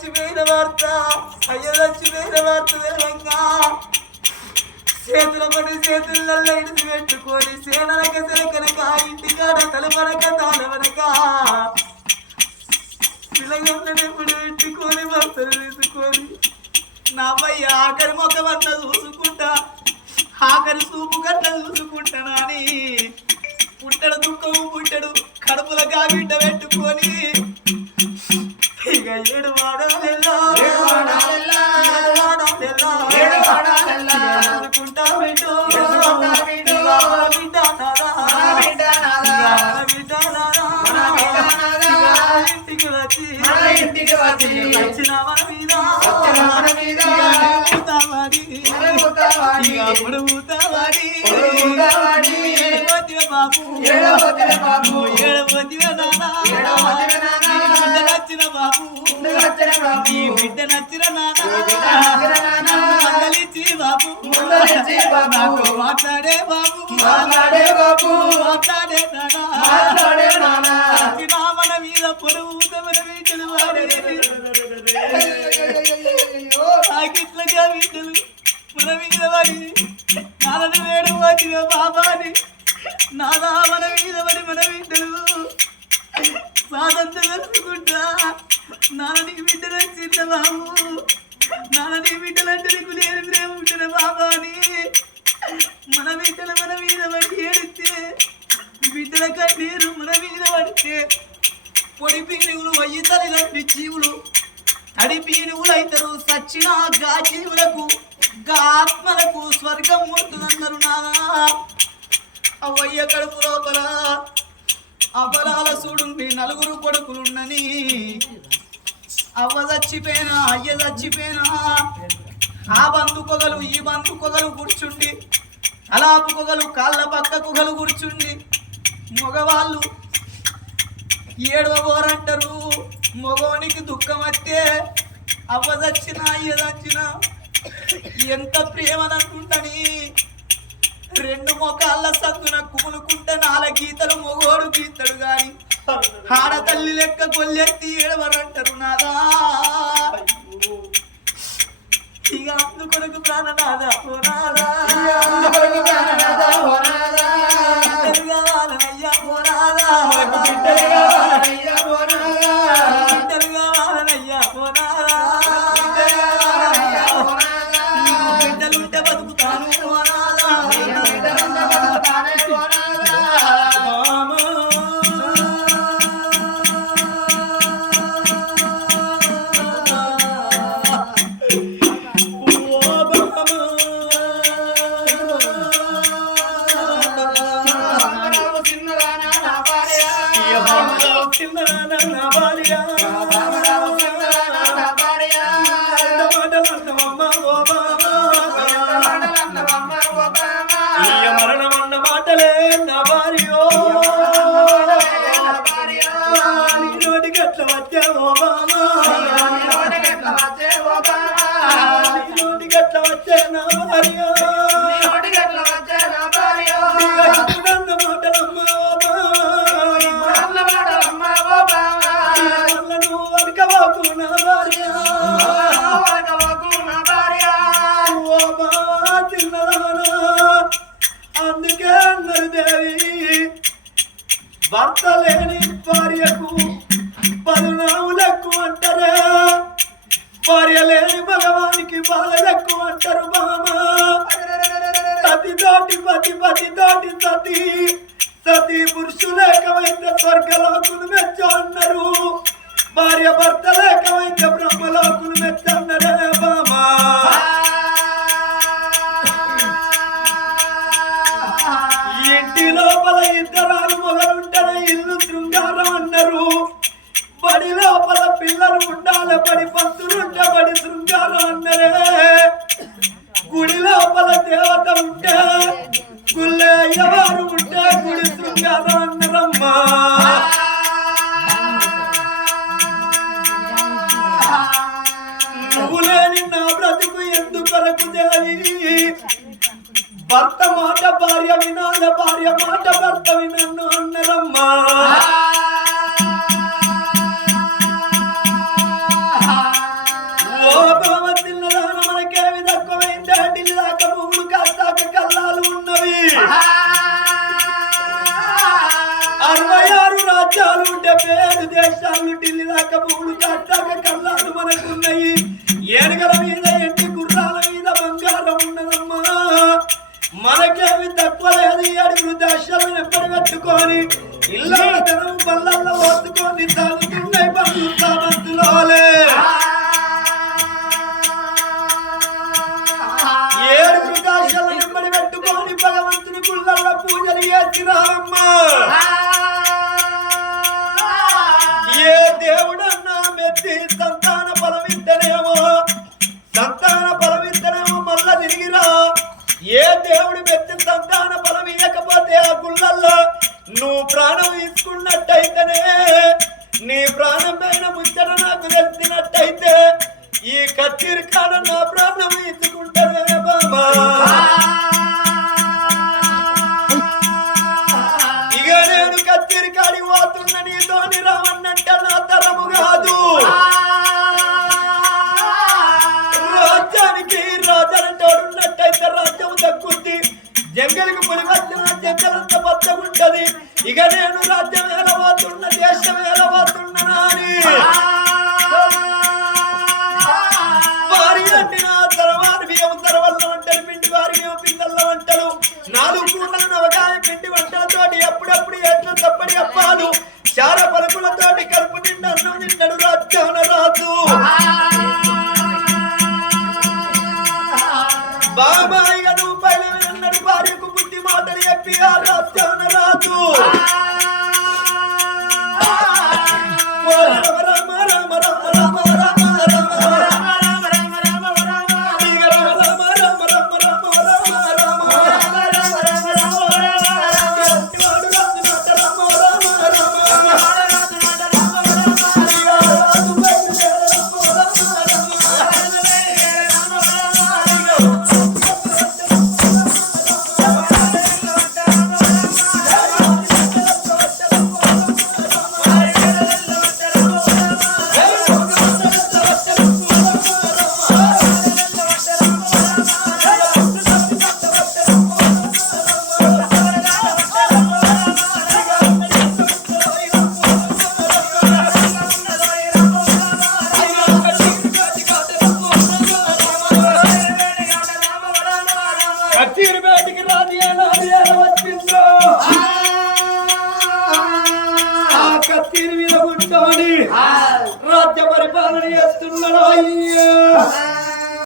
చచ్చిపోయిన వార్త అయ్య చచ్చిపోయిన వార్త తెలంగా చేతుల పడి చేతులలో ఇడిసి పెట్టుకొని సేననక సెలకనక ఇంటికాడ తలపడక తాళవనక. పిల్లగందని ఇప్పుడు పెట్టుకొని భర్తలు తీసుకొని నా అబ్బాయి ఆఖరి ముఖం అంతా చూసుకుంటా ఆఖరి చూపు గట్ల చూసుకుంటానా అని పుట్టడు దుఃఖము పుట్టడు కడుపుల గాబిడ్డ పెట్టుకొని ఇక ఏడు వాడాలెల్లా ఏడు ఏడవద్దువే బాబు బాబు, నచ్చిన బాబు బిడ్డ నచ్చిన నాన్న నీ బిడ్డ నచ్చిన నాన్న, మందలిచ్చి బాబు నాతో మాట్లాడే బాబు మాట్లాడే బాబు, మాట్లాడే నాన్న మాట్లాడే నాన్న. నా మన మీద పొడుగు బిడ్డలు వీటలు మన మీద పడి నాలను వేడు వచ్చిన బాబాని నాదా మన మీద పడి మన బిడ్డలు స్వాతంత్రం తెలుసుకుంటా నాలని బిడ్డల చిన్న బాబు తడిపీనుగులు సచ్చిన గా జీవులకు గా ఆత్మలకు స్వర్గం ఉంటుందన్నారు నానా. అవయ్య కడుపు లోపల అపరాల చూడుండి నలుగురు కొడుకులున్నని అవ్వ చచ్చిపోయినా అయ్య చచ్చిపోయినా ఆ బంధు కొగలు ఈ బంధు కొగలు కూర్చుండి అలాపు కొగలు కాళ్ళ పక్క కొగలు కూర్చుండి మగవాళ్ళు ఏడవ గోరంటారు మగోనికి దుఃఖం వస్తే అవ్వ చచ్చినా అయ్య ఎంత ప్రేమననుకుంటని? రెండు మొకాళ్ళ సద్దున కుములుకుంటే నాలుగు గీతలు మొగోడు గీతడు గాని ఆడతల్లి లెక్క కొల్లెత్తి ఏడవరంటారు నాదా? ఇక అందుకొరకు ప్రాణనాదా భార్య లేని భగవానికి బాధలకు అంటారు బామా సతి పతి పతి దాటి సతి. సతి పురుషులేకమైతే స్వర్గలోకులు మెచ్చ అన్నారు. భార్య భర్త లేకమైతే బ్రహ్మలోకులు మెచ్చ నువ్వులేని నా బ్రతుకు ఎందుకొరకు జాలి భర్త మాట భార్య వినాల భార్య మాట భర్త వినన్ను అన్నదమ్మా. ఉంటే పేరు దేశాలు ఢిల్లీ దాకా భూములు కట్టాక కళ్ళాలు మనకున్నాయి. ఇళ్ళ ధనం బల్లల్లో ఓతుకొని తాగుతున్నాయి బంధువు సామంతులోలే ఏడుగురు దాశాలను వెంబడి పెట్టుకొని భగవంతుని గుళ్ళల్లో పూజలు చేసి రావమ్మా ఏ దేవుడన్నా మెత్తి సంతాన బలమిద్దనేమో సంతాన బలమిద్దనేమో మళ్ళా తిరిగిరా. ఏ దేవుడి మెత్తి సంతాన బలం ఇవ్వకపోతే ఆ గుళ్ళల్లో నువ్వు ప్రాణం తీసుకున్నట్టయితేనే నీ ప్రాణం పైన ముచ్చట నాకు తెలిసినట్టయితే ఈ కత్తిరి కాడ నా ప్రాణం ఇచ్చుకుంటానే బాబా. ఇక నేను కత్తిరి కాడి పోతున్న నీతోని రావన్నంటే నా తరము కాదు. రాజ్యానికి రాజనంటోడున్నట్టయితే రాజ్యం తగ్గుద్ది జంగలికి పులి వచ్చిన ఇక నేను రాజ్యం ఏలబోతున్న దేశం ఏలబోతున్నా అని వారి అంటి నా తర్వాత బియ్యం తరవల్ల వంటలు పిండి వారి బియ్యం పిందల్ల వంటలు. నాలుగు కూటల నవగాయ పిండి వంటలతోటి ఎప్పుడప్పుడు ఎట్లు తప్పని అప్పాలు. చార పలుకులతోటి కలుపు నిండా అన్నం తిన్నాడు రాజ్యాన రాజు. బాబా Hallelujah.